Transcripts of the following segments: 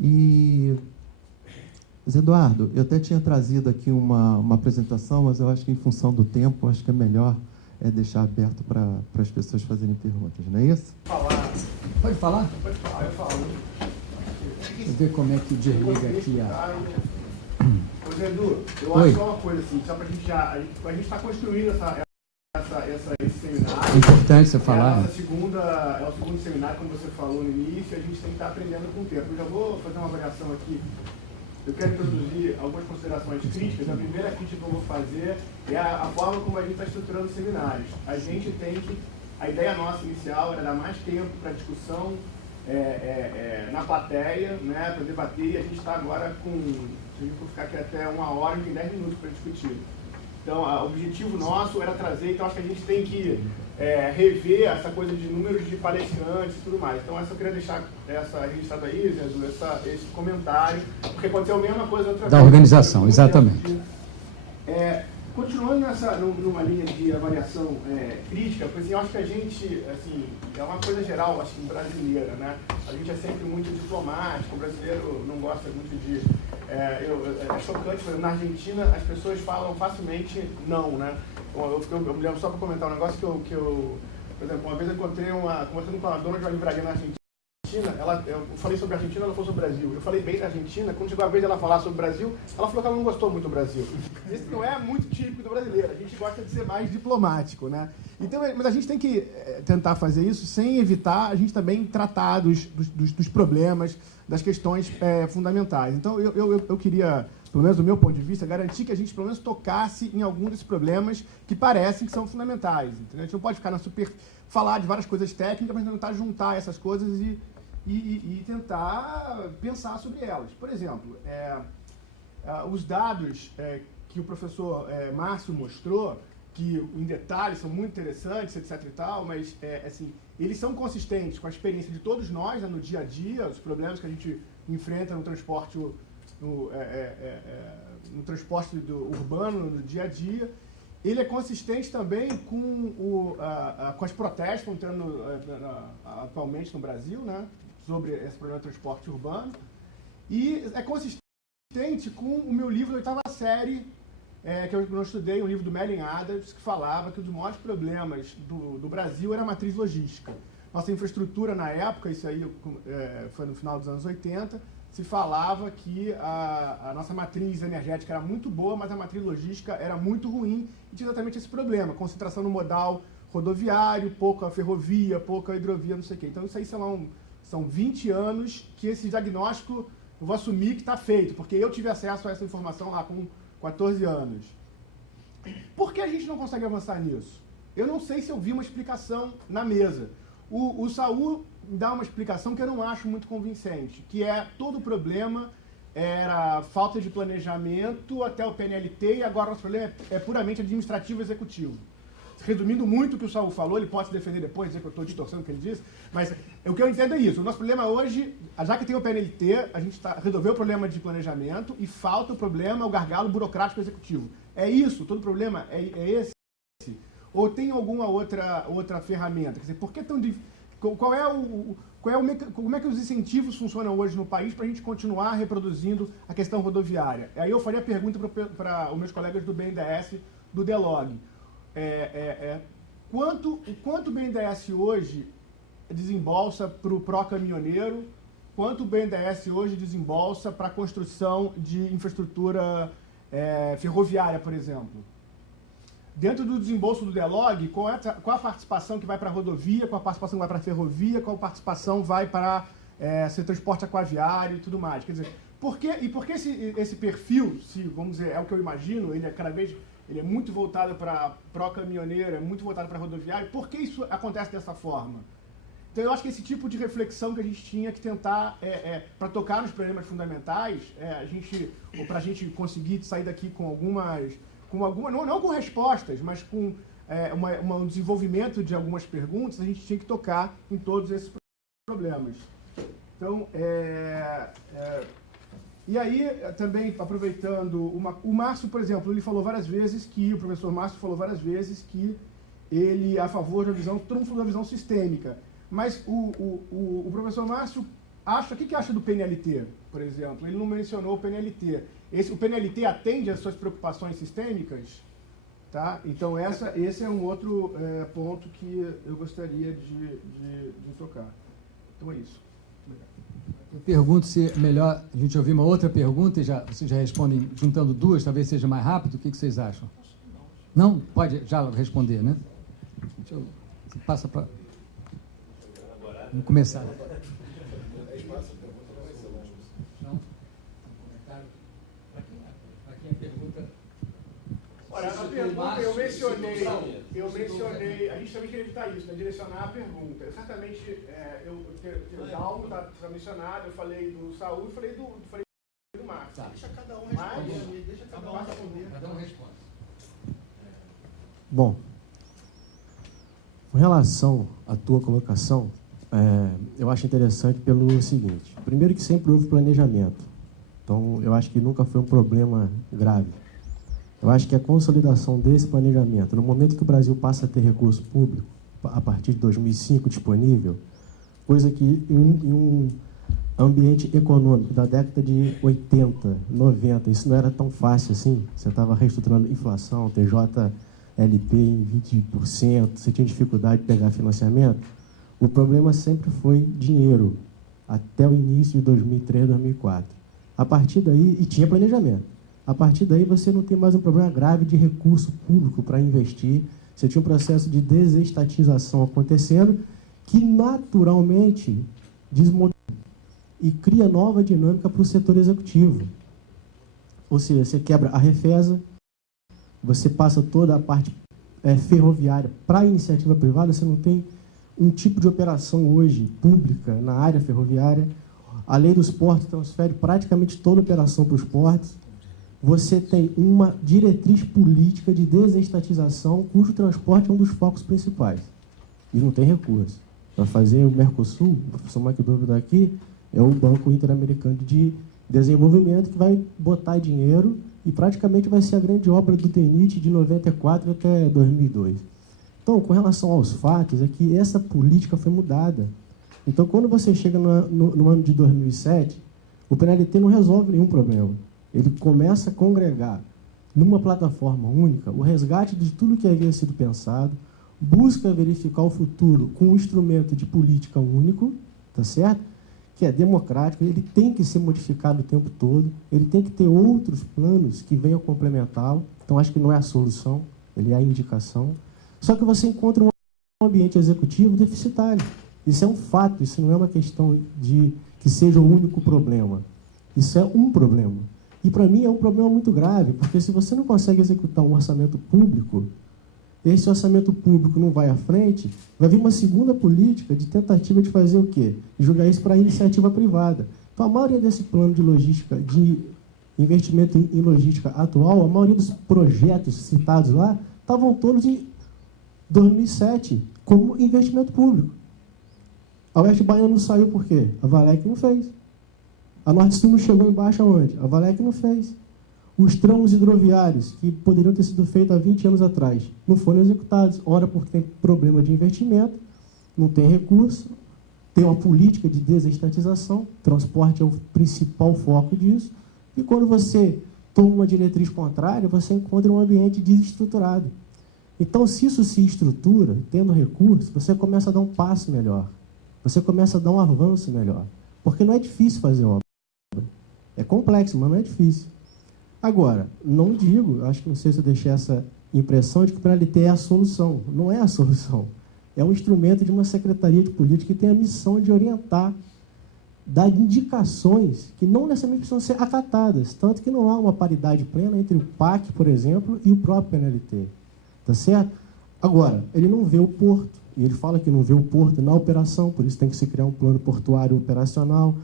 E, Zé Eduardo, eu até tinha trazido aqui uma apresentação, mas eu acho que em função do tempo, acho que é melhor deixar aberto para as pessoas fazerem perguntas, não é isso? Pode falar? Pode falar, eu falo. Deixa eu ver como é que desliga aqui a... Ô, Zé Edu, eu Oi. acho só uma coisa assim, só pra gente já... A gente está construindo esse seminário. É importante você falar. É o segundo seminário, como você falou no início, a gente tem que estar aprendendo com o tempo. Eu já vou fazer uma avaliação aqui. Eu quero introduzir algumas considerações críticas. A primeira crítica que eu vou fazer é a forma como a gente está estruturando os seminários. A gente tem que... A ideia nossa inicial era dar mais tempo para discussão na plateia, né, para debater, e a gente está agora com... Se a gente for ficar aqui até 1 hora, tem 10 minutos para discutir. Então, o objetivo nosso era trazer, então acho que a gente tem que rever essa coisa de números de palestrantes e tudo mais. Então, eu queria deixar registrado aí, Zé Edu, esse comentário, porque aconteceu a mesma coisa outra vez. Da organização, exatamente. Continuando numa linha de avaliação crítica, porque assim, eu acho que a gente, assim, é uma coisa geral, assim, brasileira, né? A gente é sempre muito diplomático, o brasileiro não gosta muito de... é chocante, por exemplo, na Argentina as pessoas falam facilmente não, né? Eu me lembro só para comentar um negócio que eu, por exemplo, uma vez eu encontrei conversando com a dona de uma livraria na Argentina, eu falei sobre a Argentina, ela falou sobre o Brasil. Eu falei bem da Argentina, quando chegou a vez dela falar sobre o Brasil, ela falou que ela não gostou muito do Brasil. Isso não é muito típico do brasileiro, a gente gosta de ser mais diplomático, né? Então, mas a gente tem que tentar fazer isso sem evitar a gente também tratar dos problemas, das questões fundamentais. Então, eu queria, pelo menos do meu ponto de vista, garantir que a gente pelo menos tocasse em algum desses problemas que parecem que são fundamentais. Entendeu? A gente não pode ficar falar de várias coisas técnicas, mas tentar juntar essas coisas e tentar pensar sobre elas. Por exemplo, os dados que o professor Márcio mostrou, que em detalhes são muito interessantes, etc. e tal, mas assim, eles são consistentes com a experiência de todos nós, né, no dia a dia, os problemas que a gente enfrenta no transporte, no transporte urbano, no dia a dia. Ele é consistente também com as protestos que estão tendo atualmente no Brasil, né, sobre esse problema do transporte urbano. E é consistente com o meu livro da 8ª série, que eu estudei, um livro do Merlin Adams, que falava que um dos maiores problemas do Brasil era a matriz logística. Nossa infraestrutura na época, isso aí foi no final dos anos 80, se falava que a nossa matriz energética era muito boa, mas a matriz logística era muito ruim, e tinha exatamente esse problema, concentração no modal rodoviário, pouca ferrovia, pouca hidrovia, não sei o quê. Então isso aí são 20 anos que esse diagnóstico, eu vou assumir que está feito, porque eu tive acesso a essa informação lá com 14 anos. Por que a gente não consegue avançar nisso? Eu não sei se eu vi uma explicação na mesa. O Saul dá uma explicação que eu não acho muito convincente, que todo o problema era falta de planejamento até o PNLT e agora o nosso problema é puramente administrativo e executivo. Resumindo muito o que o Saul falou, ele pode se defender depois, dizer que eu estou distorcendo o que ele disse, mas o que eu entendo é isso. O nosso problema hoje, já que tem o PNLT, a gente resolveu o problema de planejamento e falta o problema, o gargalo burocrático executivo. É isso? Todo problema é esse? Ou tem alguma outra ferramenta? Quer dizer, por que tão difícil? Como é que os incentivos funcionam hoje no país para a gente continuar reproduzindo a questão rodoviária? Aí eu faria a pergunta para os meus colegas do BNDES, do DELOG. Quanto o BNDES hoje desembolsa para o pró-caminhoneiro? Quanto o BNDES hoje desembolsa para a construção de infraestrutura ferroviária, por exemplo? Dentro do desembolso do DELOG, qual a participação que vai para a rodovia, qual a participação que vai para a ferrovia, qual a participação vai para seu transporte aquaviário e tudo mais? Quer dizer, por que esse perfil, se vamos dizer, é o que eu imagino, ele é muito voltado para pró-caminhoneiro, é muito voltado para rodoviário, por que isso acontece dessa forma? Então eu acho que esse tipo de reflexão que a gente tinha que tentar, para tocar nos problemas fundamentais, para a gente conseguir sair daqui com algumas não com respostas, mas com um desenvolvimento de algumas perguntas, a gente tinha que tocar em todos esses problemas. Então, e aí, também, aproveitando, o Márcio, por exemplo, ele falou várias vezes o professor Márcio falou várias vezes que ele é a favor da visão, todo mundo falou da visão sistêmica, mas o professor Márcio o que acha do PNLT, por exemplo? Ele não mencionou o PNLT. O PNLT atende às suas preocupações sistêmicas? Tá? Então, esse é um outro ponto que eu gostaria de tocar. Então, é isso. Eu pergunto se é melhor a gente ouvir uma outra pergunta e vocês já respondem juntando duas, talvez seja mais rápido. O que vocês acham? Não? Pode já responder, né? Você passa para... Vamos começar. Olha, a pergunta eu mencionei, a gente também queria evitar isso, né, direcionar a pergunta. Certamente, o Dalmo está mencionado, eu falei do Saúl e falei do Márcio. Tá. Deixa cada um responder. Deixa cada um responder. Cada um responde. Bom, com relação à tua colocação, eu acho interessante pelo seguinte. Primeiro que sempre houve planejamento. Então, eu acho que nunca foi um problema grave. Eu acho que a consolidação desse planejamento, no momento que o Brasil passa a ter recurso público, a partir de 2005 disponível, coisa que em um ambiente econômico da década de 80, 90, isso não era tão fácil assim. Você estava reestruturando inflação, TJLP em 20%, você tinha dificuldade de pegar financiamento. O problema sempre foi dinheiro, até o início de 2003, 2004. A partir daí, e tinha planejamento. A partir daí, você não tem mais um problema grave de recurso público para investir. Você tinha um processo de desestatização acontecendo que, naturalmente, desmodela e cria nova dinâmica para o setor executivo. Ou seja, você quebra a Refesa, você passa toda a parte ferroviária para a iniciativa privada, você não tem um tipo de operação hoje pública na área ferroviária. A lei dos portos transfere praticamente toda a operação para os portos. Você tem uma diretriz política de desestatização, cujo transporte é um dos focos principais. E não tem recurso. Para fazer o Mercosul, o professor McDowell daqui, é o Banco Interamericano de Desenvolvimento que vai botar dinheiro e praticamente vai ser a grande obra do DENIT de 94 até 2002. Então, com relação aos fatos, é que essa política foi mudada. Então, quando você chega no ano de 2007, o PNLT não resolve nenhum problema. Ele começa a congregar numa plataforma única o resgate de tudo que havia sido pensado, busca verificar o futuro com um instrumento de política único, tá certo? Que é democrático, ele tem que ser modificado o tempo todo, ele tem que ter outros planos que venham complementá-lo. Então, acho que não é a solução, ele é a indicação. Só que você encontra um ambiente executivo deficitário. Isso é um fato, isso não é uma questão de que seja o único problema. Isso é um problema. E, para mim, é um problema muito grave, porque se você não consegue executar um orçamento público, esse orçamento público não vai à frente, vai vir uma segunda política de tentativa de fazer o quê? De jogar isso para a iniciativa privada. Então, a maioria desse plano de logística, de investimento em logística atual, a maioria dos projetos citados lá, estavam todos em 2007 como investimento público. A Oeste Baiano saiu por quê? A Valec não fez. A Norte Sul não chegou embaixo aonde? A Valec não fez. Os tramos hidroviários, que poderiam ter sido feitos há 20 anos atrás, não foram executados. Ora, porque tem problema de investimento, não tem recurso, tem uma política de desestatização, transporte é o principal foco disso, e quando você toma uma diretriz contrária, você encontra um ambiente desestruturado. Então, se isso se estrutura, tendo recurso, você começa a dar um passo melhor, você começa a dar um avanço melhor, porque não é difícil fazer obra. É complexo, mas não é difícil. Agora, não digo, acho que não sei se eu deixei essa impressão de que o PNLT é a solução. Não é a solução. É um instrumento de uma secretaria de política que tem a missão de orientar, dar indicações que não necessariamente precisam ser acatadas. Tanto que não há uma paridade plena entre o PAC, por exemplo, e o próprio PNLT. Tá certo? Agora, ele não vê o porto. E ele fala que não vê o porto na operação, por isso tem que se criar um plano portuário operacional,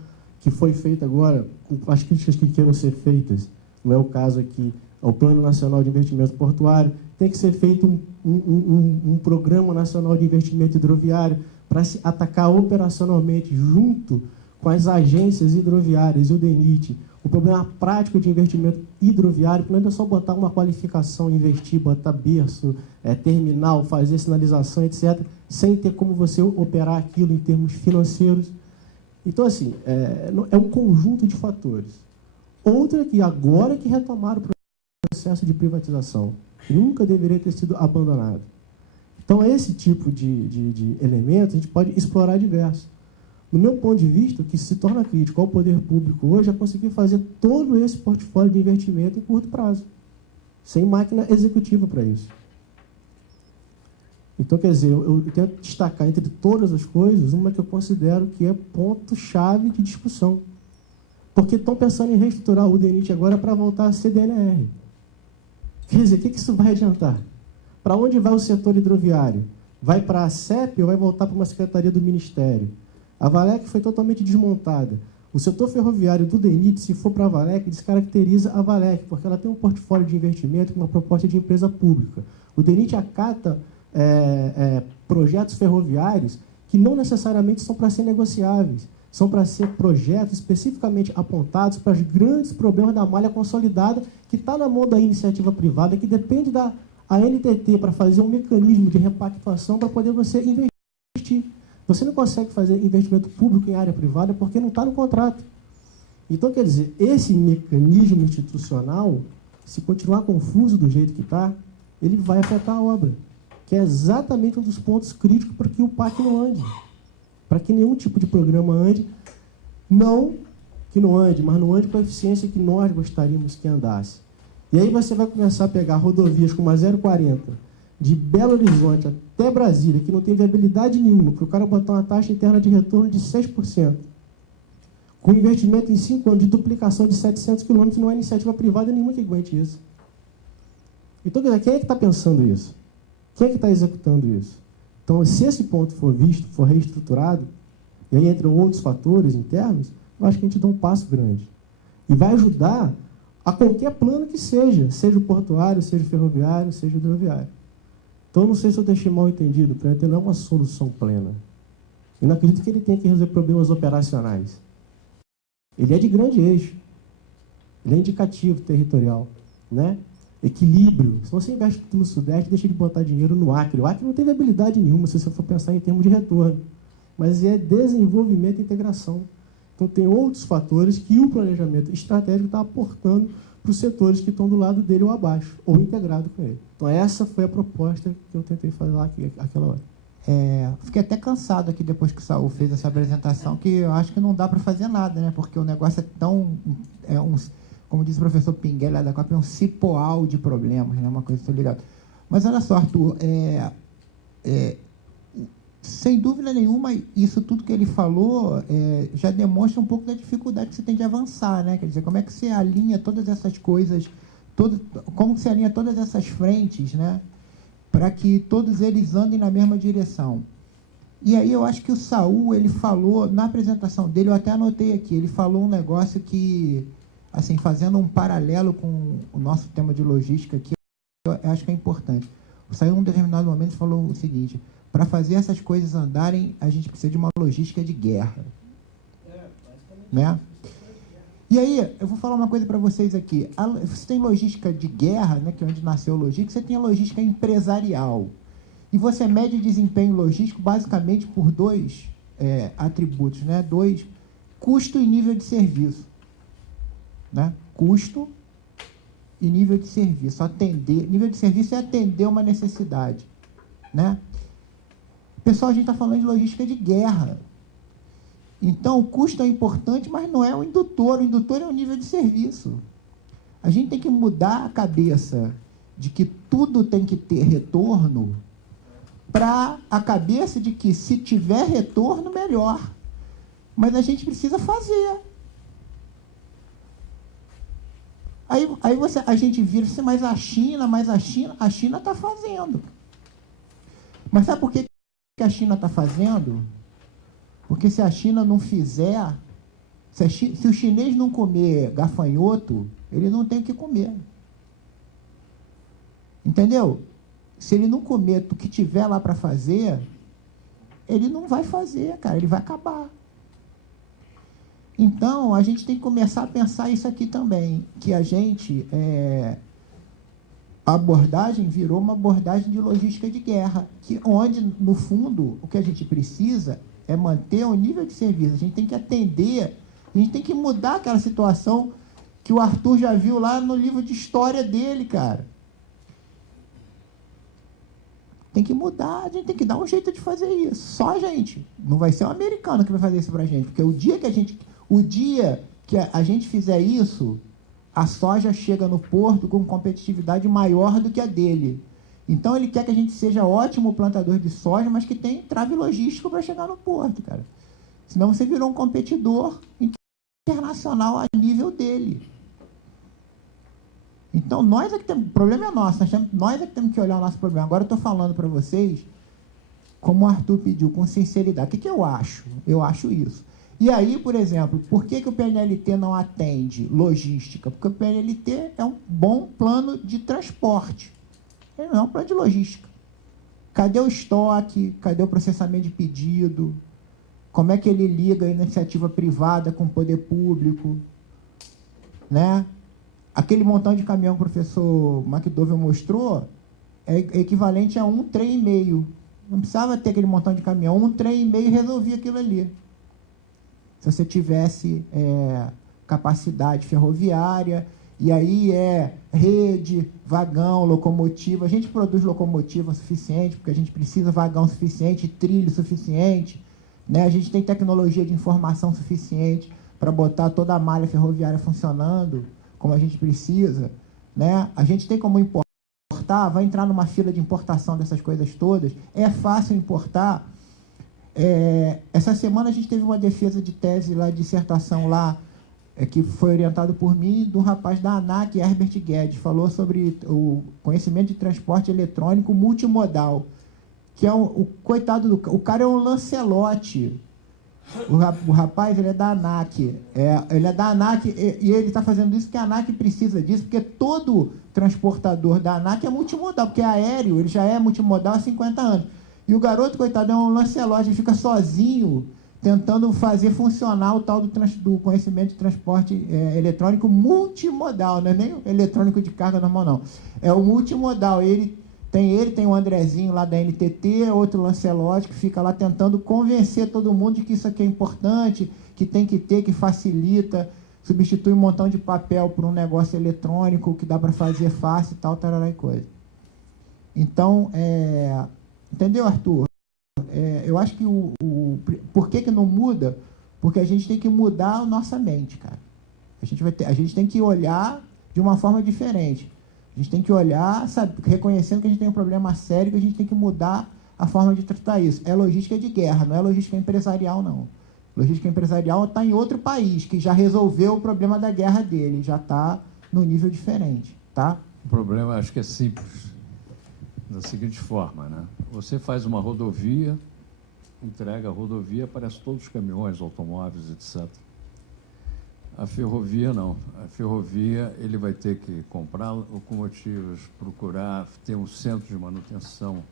que foi feito agora, com as críticas que queiram ser feitas. Não é o caso aqui, ao Plano Nacional de Investimento Portuário, tem que ser feito um Programa Nacional de Investimento Hidroviário para se atacar operacionalmente, junto com as agências hidroviárias e o DENIT, o problema prático de investimento hidroviário, não é só botar uma qualificação, investir, botar berço, terminal, fazer sinalização, etc., sem ter como você operar aquilo em termos financeiros. Então, assim, é um conjunto de fatores. Outra é que agora que retomaram o processo de privatização, que nunca deveria ter sido abandonado. Então, esse tipo de elemento a gente pode explorar diversos. No meu ponto de vista, o que se torna crítico ao poder público hoje é conseguir fazer todo esse portfólio de investimento em curto prazo, sem máquina executiva para isso. Então, quer dizer, eu tento destacar entre todas as coisas uma que eu considero que é ponto-chave de discussão. Porque estão pensando em reestruturar o DENIT agora para voltar a ser DNR. Quer dizer, o que isso vai adiantar? Para onde vai o setor hidroviário? Vai para a CEP ou vai voltar para uma secretaria do Ministério? A Valec foi totalmente desmontada. O setor ferroviário do DENIT, se for para a Valec, descaracteriza a Valec, porque ela tem um portfólio de investimento com uma proposta de empresa pública. O DENIT acata projetos ferroviários que não necessariamente são para ser negociáveis, são para ser projetos especificamente apontados para os grandes problemas da malha consolidada, que está na mão da iniciativa privada, que depende da ANTT para fazer um mecanismo de repactuação para poder você investir. Você não consegue fazer investimento público em área privada porque não está no contrato. Então, quer dizer, esse mecanismo institucional, se continuar confuso do jeito que está, ele vai afetar a obra, que é exatamente um dos pontos críticos para que o PAC não ande. Para que nenhum tipo de programa ande, não que não ande, mas não ande com a eficiência que nós gostaríamos que andasse. E aí você vai começar a pegar rodovias como a 040, de Belo Horizonte até Brasília, que não tem viabilidade nenhuma, para o cara botar uma taxa interna de retorno de 6%, com investimento em 5 anos de duplicação de 700 quilômetros, não há iniciativa privada nenhuma que aguente isso. Então, quem é que está pensando isso? Quem é que está executando isso? Então, se esse ponto for visto, for reestruturado, e aí entram outros fatores internos, eu acho que a gente dá um passo grande. E vai ajudar a qualquer plano que seja o portuário, seja o ferroviário, seja o hidroviário. Então, não sei se eu deixei mal entendido, o PREANTER não é uma solução plena. Eu não acredito que ele tenha que resolver problemas operacionais. Ele é de grande eixo. Ele é indicativo territorial, né? Equilíbrio. Se você investe tudo no Sudeste, deixa de botar dinheiro no Acre. O Acre não tem viabilidade nenhuma, se você for pensar em termos de retorno. Mas é desenvolvimento e integração. Então, tem outros fatores que o planejamento estratégico está aportando para os setores que estão do lado dele ou abaixo, ou integrado com ele. Então, essa foi a proposta que eu tentei fazer lá naquela hora. Fiquei até cansado aqui depois que o Saul fez essa apresentação, que eu acho que não dá para fazer nada, né? Porque o negócio é tão... como disse o professor Pinguel lá da Copa, é um cipoal de problemas, né? Uma coisa que eu tô ligado. Mas olha só, Arthur, sem dúvida nenhuma, isso tudo que ele falou já demonstra um pouco da dificuldade que você tem de avançar, né? Quer dizer, como é que você alinha todas essas coisas, como você alinha todas essas frentes, né? Para que todos eles andem na mesma direção. E aí eu acho que o Saul, ele falou, na apresentação dele, eu até anotei aqui, ele falou um negócio que, assim, fazendo um paralelo com o nosso tema de logística aqui, eu acho que é importante. O Saul, em um determinado momento, falou o seguinte: para fazer essas coisas andarem, a gente precisa de uma logística de guerra. Né? E aí, eu vou falar uma coisa para vocês aqui. Você tem logística de guerra, né, que é onde nasceu a logística, você tem a logística empresarial. E você mede desempenho logístico basicamente por dois atributos, né? Dois: custo e nível de serviço. Né? Custo e nível de serviço. Nível de serviço é atender uma necessidade. Né? Pessoal, a gente está falando de logística de guerra. Então, o custo é importante, mas não é o indutor. O indutor é o nível de serviço. A gente tem que mudar a cabeça de que tudo tem que ter retorno para a cabeça de que, se tiver retorno, melhor. Mas a gente precisa fazer. Aí a gente vira assim, mas a China está fazendo. Mas sabe por que a China está fazendo? Porque se a China não fizer, se o chinês não comer gafanhoto, ele não tem o que comer. Entendeu? Se ele não comer o que tiver lá para fazer, ele não vai fazer, cara, ele vai acabar. Então, a gente tem que começar a pensar isso aqui também, que a gente, a abordagem virou uma abordagem de logística de guerra, onde, no fundo, o que a gente precisa é manter o nível de serviço. A gente tem que atender, a gente tem que mudar aquela situação que o Arthur já viu lá no livro de história dele, cara. Tem que mudar, a gente tem que dar um jeito de fazer isso. Só a gente. Não vai ser o americano que vai fazer isso pra gente. Porque o dia que a gente fizer isso, a soja chega no porto com competitividade maior do que a dele. Então ele quer que a gente seja ótimo plantador de soja, mas que tenha trave logístico para chegar no porto, cara. Senão você virou um competidor internacional a nível dele. Então nós é que temos, o problema é nosso, nós é que temos que olhar o nosso problema. Agora eu estou falando para vocês, como o Arthur pediu, com sinceridade. O que eu acho? Eu acho isso. E aí, por exemplo, por que o PNLT não atende logística? Porque o PNLT é um bom plano de transporte. Ele não é um plano de logística. Cadê o estoque? Cadê o processamento de pedido? Como é que ele liga a iniciativa privada com o poder público? Né? Aquele montão de caminhão que o professor McDowell mostrou é equivalente a um trem e meio. Não precisava ter aquele montão de caminhão. Um trem e meio resolvia aquilo ali. Se você tivesse capacidade ferroviária, e aí rede, vagão, locomotiva. A gente produz locomotiva suficiente, porque a gente precisa vagão suficiente, trilho suficiente, né? A gente tem tecnologia de informação suficiente para botar toda a malha ferroviária funcionando como a gente precisa, né? A gente tem como importar, vai entrar numa fila de importação dessas coisas todas. É fácil importar. Essa semana a gente teve uma defesa de tese lá, dissertação lá, que foi orientado por mim e de um rapaz da ANAC, Herbert Guedes, falou sobre o conhecimento de transporte eletrônico multimodal, que é o coitado o cara é um Lancelote. O rapaz, ele é da ANAC. Ele é da ANAC e ele está fazendo isso porque a ANAC precisa disso, porque todo transportador da ANAC é multimodal, porque aéreo ele já é multimodal há 50 anos. E o garoto, coitado, é um Lancelote, ele fica sozinho tentando fazer funcionar o tal do conhecimento de transporte eletrônico multimodal, não é nem eletrônico de carga normal, não. É o multimodal. Ele tem o Andrezinho lá da NTT, outro Lancelote, que fica lá tentando convencer todo mundo de que isso aqui é importante, que tem que ter, que facilita, substitui um montão de papel por um negócio eletrônico que dá para fazer fácil e tal, tarará e coisa. Então, entendeu, Arthur? Eu acho que por que não muda? Porque a gente tem que mudar a nossa mente, cara. A gente tem que olhar de uma forma diferente. A gente tem que olhar, sabe, reconhecendo que a gente tem um problema sério, que a gente tem que mudar a forma de tratar isso. É logística de guerra, não é logística empresarial, não. Logística empresarial está em outro país, que já resolveu o problema da guerra dele, já está no nível diferente, tá? O problema, acho que é simples, da seguinte forma, né? Você faz uma rodovia, entrega a rodovia, aparece todos os caminhões, automóveis, etc. A ferrovia não. A ferrovia, ele vai ter que comprar locomotivas, procurar ter um centro de manutenção,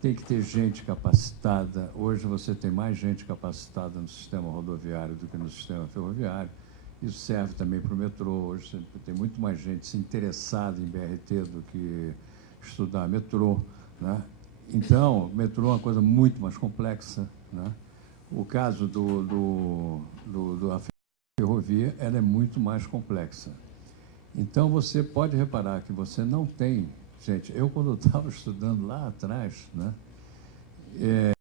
tem que ter gente capacitada. Hoje você tem mais gente capacitada no sistema rodoviário do que no sistema ferroviário. Isso serve também para o metrô. Hoje você tem muito mais gente interessada em BRT do que estudar metrô, né? Então, metrô é uma coisa muito mais complexa, né? O caso da ferrovia, ela é muito mais complexa. Então, você pode reparar que você não tem... Gente, eu, quando eu estava estudando lá atrás, né,